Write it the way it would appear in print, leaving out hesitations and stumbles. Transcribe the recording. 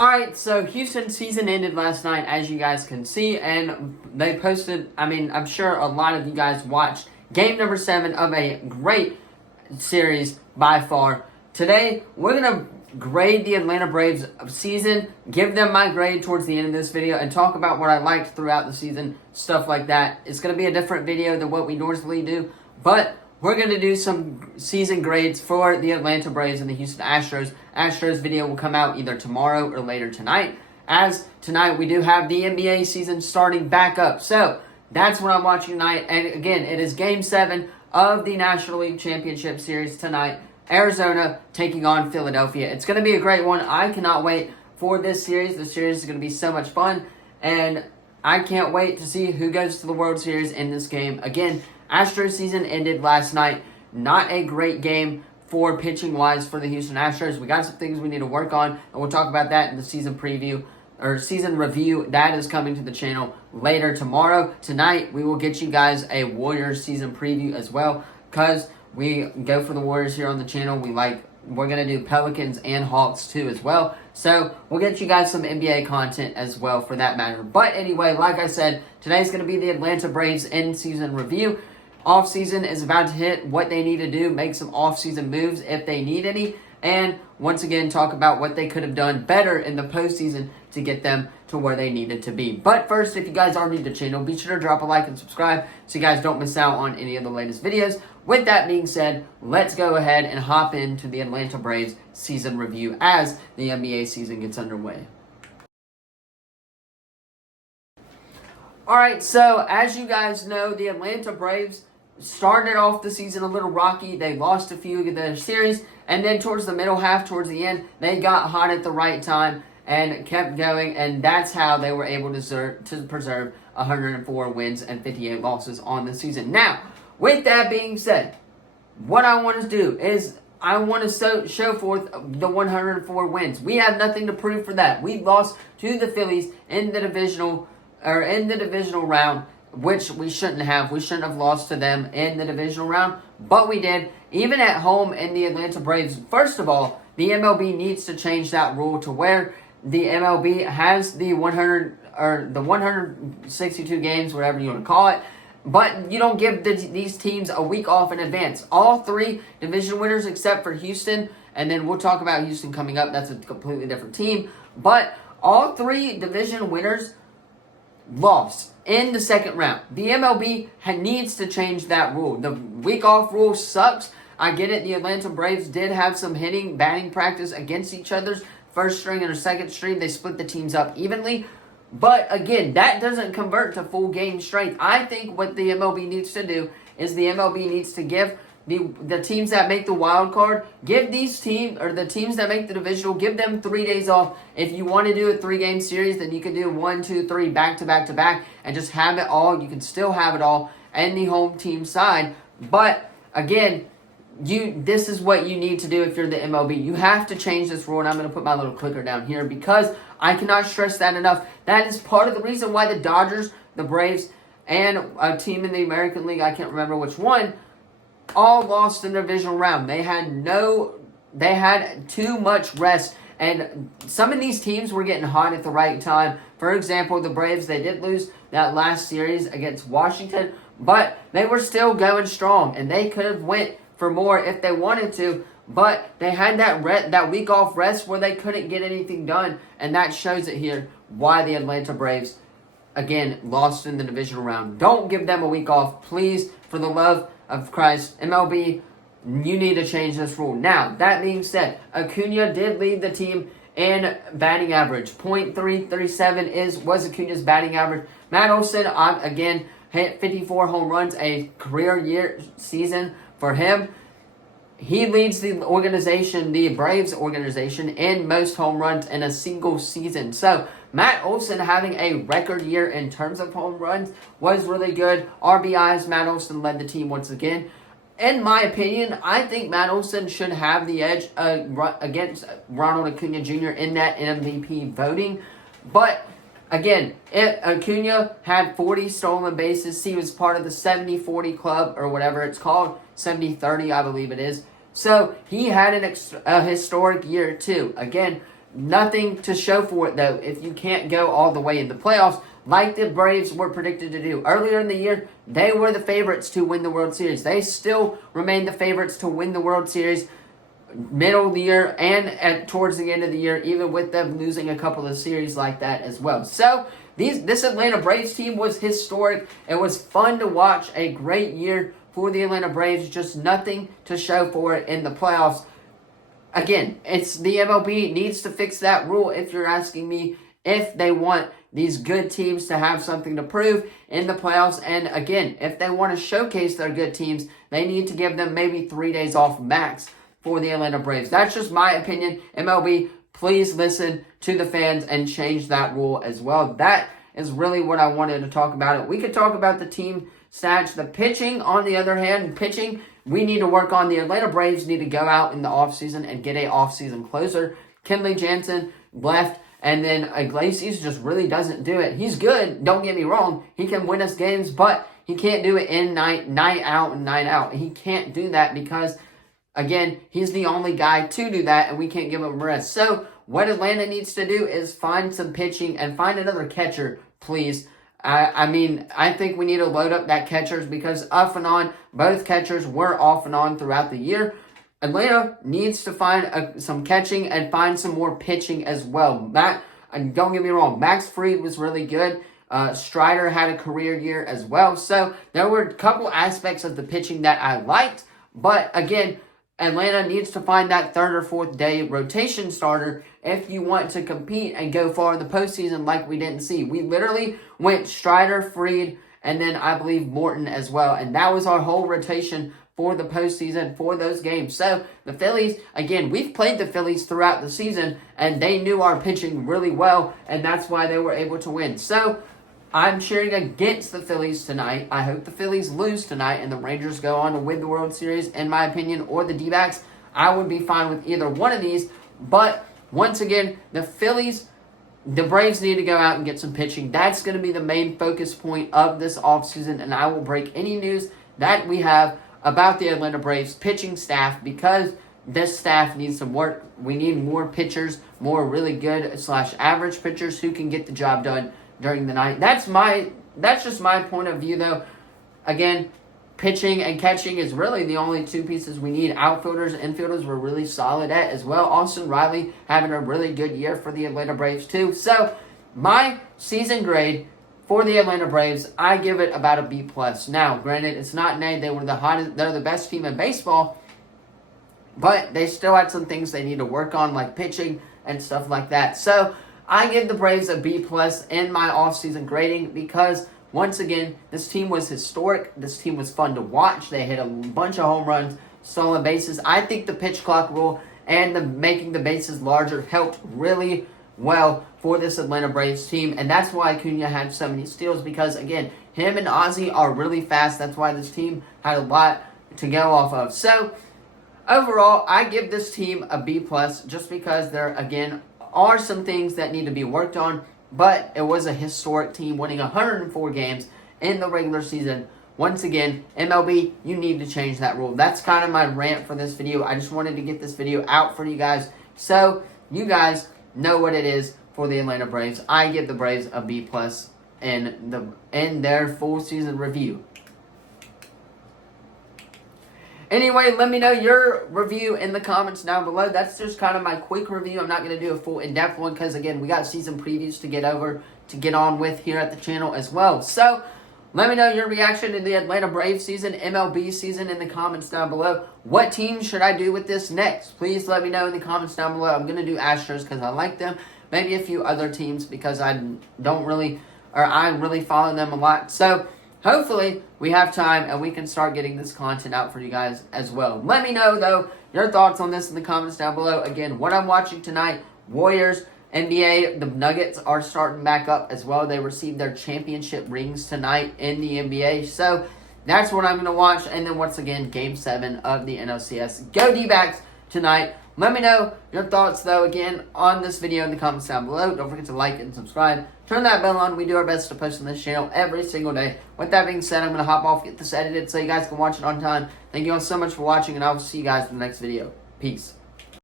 Alright, so Houston season ended last night, as you guys can see, and they posted, I'm sure a lot of you guys watched game number 7 of a great series by far. Today, we're going to grade the Atlanta Braves season, give them my grade towards the end of this video, and talk about what I liked throughout the season, stuff like that. It's going to be a different video than what we normally do, but we're going to do some season grades for the Atlanta Braves and the Houston Astros. Astros video will come out either tomorrow or later tonight. As tonight, we do have the NBA season starting back up. So, that's what I'm watching tonight. And again, it is Game 7 of the National League Championship Series tonight. Arizona taking on Philadelphia. It's going to be a great one. I cannot wait for this series. The series is going to be so much fun. And I can't wait to see who goes to the World Series in this game. Again, Astros season ended last night. Not a great game for pitching-wise for the Houston Astros. We got some things we need to work on, and we'll talk about that in the season preview, or season review. That is coming to the channel later tomorrow. Tonight, we will get you guys a Warriors season preview as well, because we go for the Warriors here on the channel. We're going to do Pelicans and Hawks too as well. So, we'll get you guys some NBA content as well for that matter. But anyway, like I said, today's going to be the Atlanta Braves in-season review. Off-season is about to hit, what they need to do, make some off-season moves if they need any, and once again talk about what they could have done better in the postseason to get them to where they needed to be. But first, if you guys are new to the channel, be sure to drop a like and subscribe so you guys don't miss out on any of the latest videos. With that being said, let's go ahead and hop into the Atlanta Braves season review as the NBA season gets underway. Alright, so as you guys know, the Atlanta Braves started off the season a little rocky. They lost a few of their series, and then towards the middle half, towards the end, they got hot at the right time and kept going, and that's how they were able to preserve 104 wins and 58 losses on the season. Now, with that being said, what I want to do is I want to show forth the 104 wins. We have nothing to prove for that. We lost to the Phillies in the divisional round, which we shouldn't have. We shouldn't have lost to them in the divisional round, but we did. Even at home in the Atlanta Braves, first of all, the MLB needs to change that rule to where the MLB has the 100 or the 162 games, whatever you want to call it, but you don't give these teams a week off in advance. All 3 division winners except for Houston, and then we'll talk about Houston coming up. That's a completely different team, but all 3 division winners lost in the second round. The MLB needs to change that rule. The week off rule sucks. I get it. The Atlanta Braves did have some batting practice against each other's first string and second string. They split the teams up evenly. But again, that doesn't convert to full game strength. I think what the MLB needs to do is the MLB needs to give the teams that make the wild card, give these teams, or the teams that make the divisional, give them 3 days off. If you want to do a 3-game series, then you can do 1, 2, 3, back to back to back, and just have it all. You can still have it all in the home team side. But again, this is what you need to do if you're the MLB. You have to change this rule, and I'm going to put my little clicker down here because I cannot stress that enough. That is part of the reason why the Dodgers, the Braves, and a team in the American League, I can't remember which one, all lost in the divisional round. They had too much rest, and some of these teams were getting hot at the right time. For example, the Braves, they did lose that last series against Washington, but they were still going strong, and they could have went for more if they wanted to, but they had that week off rest where they couldn't get anything done, and that shows it here why the Atlanta Braves, again, lost in the divisional round. Don't give them a week off, please, for the love of Christ. MLB, you need to change this rule. Now, that being said, Acuna did lead the team in batting average. .337 was Acuna's batting average. Matt Olson, again, hit 54 home runs, a career season for him. He leads the organization, the Braves organization, in most home runs in a single season. So, Matt Olson having a record year in terms of home runs was really good. RBIs, Matt Olson led the team once again. In my opinion, I think Matt Olson should have the edge against Ronald Acuna Jr. in that MVP voting. But, again, Acuna had 40 stolen bases. He was part of the 70-40 club, or whatever it's called. 70-30, I believe it is. So, he had a historic year, too. Again, nothing to show for it, though, if you can't go all the way in the playoffs, like the Braves were predicted to do. Earlier in the year, they were the favorites to win the World Series. They still remain the favorites to win the World Series middle of the year and towards the end of the year, even with them losing a couple of series like that as well. So, this Atlanta Braves team was historic. It was fun to watch. A great year for the Atlanta Braves. Just nothing to show for it in the playoffs. Again, it's the MLB needs to fix that rule, if you're asking me, if they want these good teams to have something to prove in the playoffs. And again, if they want to showcase their good teams, they need to give them maybe 3 days off max for the Atlanta Braves. That's just my opinion. MLB, please listen to the fans and change that rule as well. That is really what I wanted to talk about. We could talk about the team stats. The pitching, on the other hand, we need to work on. The Atlanta Braves need to go out in the offseason and get a offseason closer. Kenley Jansen left, and then Iglesias just really doesn't do it. He's good, don't get me wrong. He can win us games, but he can't do it in night out and night out. He can't do that because, again, he's the only guy to do that, and we can't give him a rest. So what Atlanta needs to do is find some pitching and find another catcher, please. I think we need to load up that catchers because off and on, both catchers were off and on throughout the year. Atlanta needs to find some catching and find some more pitching as well. And don't get me wrong, Max Fried was really good. Strider had a career year as well. So there were a couple aspects of the pitching that I liked. But again, Atlanta needs to find that third or fourth day rotation starter if you want to compete and go far in the postseason like we didn't see. We literally went Strider, Fried, and then I believe Morton as well. And that was our whole rotation for the postseason for those games. So the Phillies, again, we've played the Phillies throughout the season, and they knew our pitching really well, and that's why they were able to win. So I'm cheering against the Phillies tonight. I hope the Phillies lose tonight and the Rangers go on to win the World Series, in my opinion, or the D-backs. I would be fine with either one of these. But once again, the Braves need to go out and get some pitching. That's going to be the main focus point of this offseason, and I will break any news that we have about the Atlanta Braves pitching staff because this staff needs some work. We need more pitchers, more really good / average pitchers who can get the job done during the night. That's just my point of view, though. Again, pitching and catching is really the only two pieces we need. Outfielders, infielders were really solid at as well. Austin Riley having a really good year for the Atlanta Braves too. So my season grade for the Atlanta Braves, I give it about a B+. Now, granted, it's not an A. They're the best team in baseball, but they still had some things they need to work on, like pitching and stuff like that. So I give the Braves a B+ in my offseason grading because, once again, this team was historic. This team was fun to watch. They hit a bunch of home runs, stolen bases. I think the pitch clock rule and the making the bases larger helped really well for this Atlanta Braves team, and that's why Acuna had so many steals because, again, him and Ozzy are really fast. That's why this team had a lot to go off of. So, overall, I give this team a B+, just because there, again, are some things that need to be worked on, but it was a historic team winning 104 games in the regular season. Once again, MLB, you need to change that rule. That's kind of my rant for this video. I just wanted to get this video out for you guys so you guys know what it is for the Atlanta Braves. I give the Braves a B+ in their full season review. Anyway, let me know your review in the comments down below. That's just kind of my quick review. I'm not going to do a full in-depth one because, again, we got season previews to get on with here at the channel as well. So, let me know your reaction to the Atlanta Braves season, MLB season in the comments down below. What team should I do with this next? Please let me know in the comments down below. I'm going to do Astros because I like them. Maybe a few other teams because I really follow them a lot. So, hopefully, we have time and we can start getting this content out for you guys as well. Let me know, though, your thoughts on this in the comments down below. Again, what I'm watching tonight, Warriors, NBA, the Nuggets are starting back up as well. They received their championship rings tonight in the NBA. So, that's what I'm going to watch. And then, once again, Game 7 of the NLCS. Go D-backs tonight. Let me know your thoughts, though, again, on this video in the comments down below. Don't forget to like and subscribe. Turn that bell on. We do our best to post on this channel every single day. With that being said, I'm going to hop off, get this edited so you guys can watch it on time. Thank you all so much for watching, and I will see you guys in the next video. Peace.